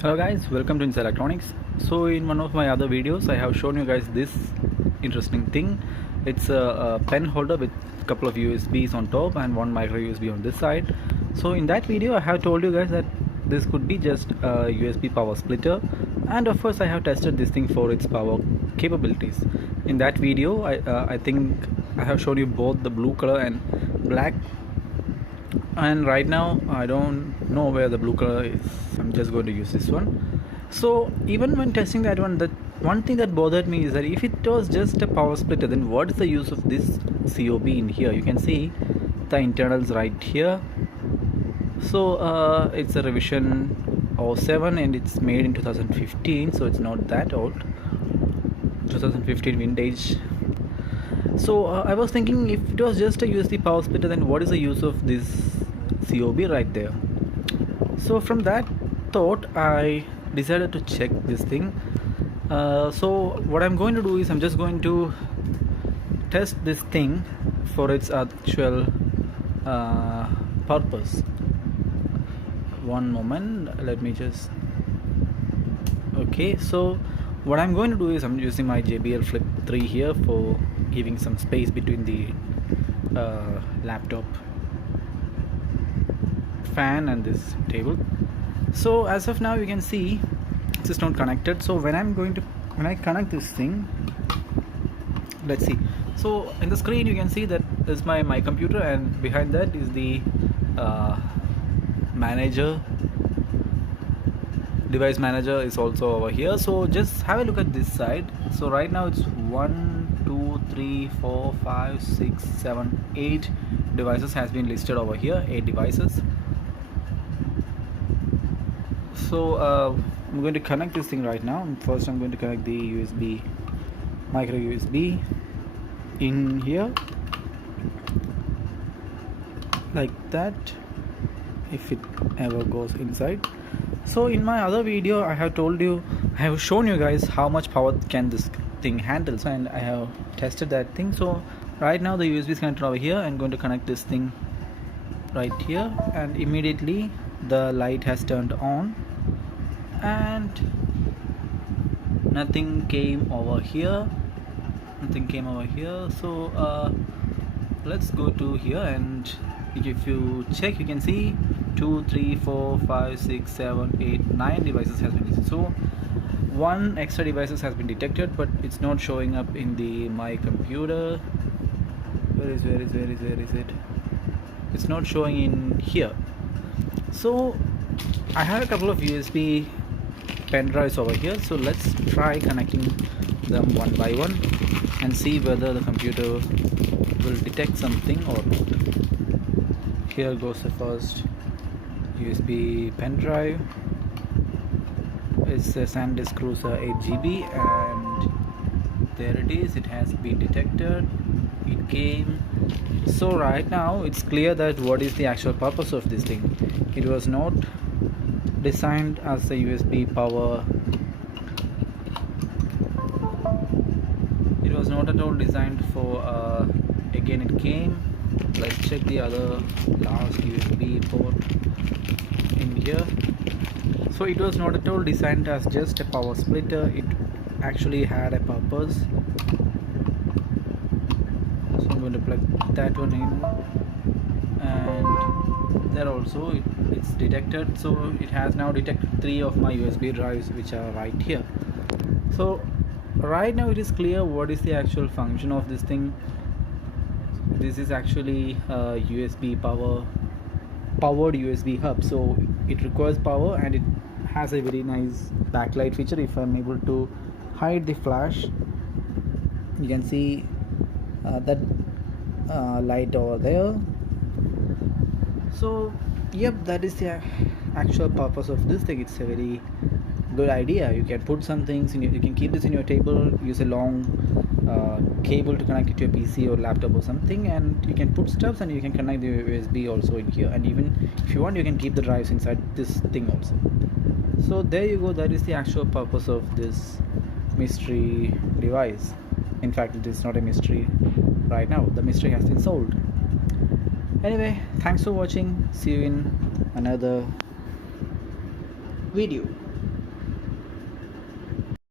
Hello guys, welcome to Inside Electronics. So in one of my other videos I have shown you guys this interesting thing. It's a pen holder with a couple of USBs on top and one micro USB on this side. So in that video I have told you guys that this could be just a USB power splitter, and of course I have tested this thing for its power capabilities. In that video I think I have shown you both the blue color and black, and right now I don't know where the blue color is. I'm just going to use this one. So even when testing that one, the one thing that bothered me is that if it was just a power splitter, then what is the use of this COB in here? You can see the internals right here. So it's a revision 07 and it's made in 2015, so it's not that old. 2015 vintage. So I was thinking, if it was just a USB power splitter, then what is the use of this COB right there? So from that thought I decided to check this thing. So what I'm going to do is I'm just going to test this thing for its actual purpose. One moment, let me just so what I'm going to do is I'm using my JBL Flip 3 here for giving some space between the laptop fan and this table. So as of now you can see this is not connected. So when I connect this thing, let's see. So in the screen you can see that is my computer, and behind that is the manager. Device manager is also over here. So just have a look at this side. So right now it's 1 2 3 4 5 6 7 8 devices has been listed over here. 8 devices. So I'm going to connect this thing right now. First I'm going to connect the USB, micro USB in here like that, if it ever goes inside. So in my other video I have shown you guys how much power can this thing handle, and I have tested that thing. So right now the USB is connected over here. I'm going to connect this thing right here, and immediately the light has turned on and nothing came over here. So let's go to here, and if you check you can see 2 3 4 5 6 7 8 9 devices has been listed. So one extra devices has been detected, but it's not showing up in my computer. Where is it? It's not showing in here. So I have a couple of USB pen drives over here, so let's try connecting them one by one and see whether the computer will detect something or not. Here goes the first USB pen drive. It's a SanDisk Cruiser 8GB, and there it is. It has been detected. It came. So right now it's clear that what is the actual purpose of this thing. It was not designed as a USB power. It was not at all designed for again it came. Let's check the other last USB port in here. So it was not at all designed as just a power splitter. It actually had a purpose. So I'm going to plug that one in, and there also it's detected. So it has now detected 3 of my USB drives which are right here. So right now it is clear what is the actual function of this thing. This is actually a USB powered USB hub, so it requires power, and it has a very nice backlight feature. If I'm able to hide the flash, you can see that light over there. So yep, that is the actual purpose of this thing. It's a very good idea. You can put some things in you can keep this in your table, use a long cable to connect it to your PC or laptop or something, and you can put stuffs, and you can connect the USB also in here, and even if you want you can keep the drives inside this thing also. So there you go, that is the actual purpose of this mystery device. In fact, it is not a mystery right now. The mystery has been solved. Anyway, thanks for watching. See you in another video.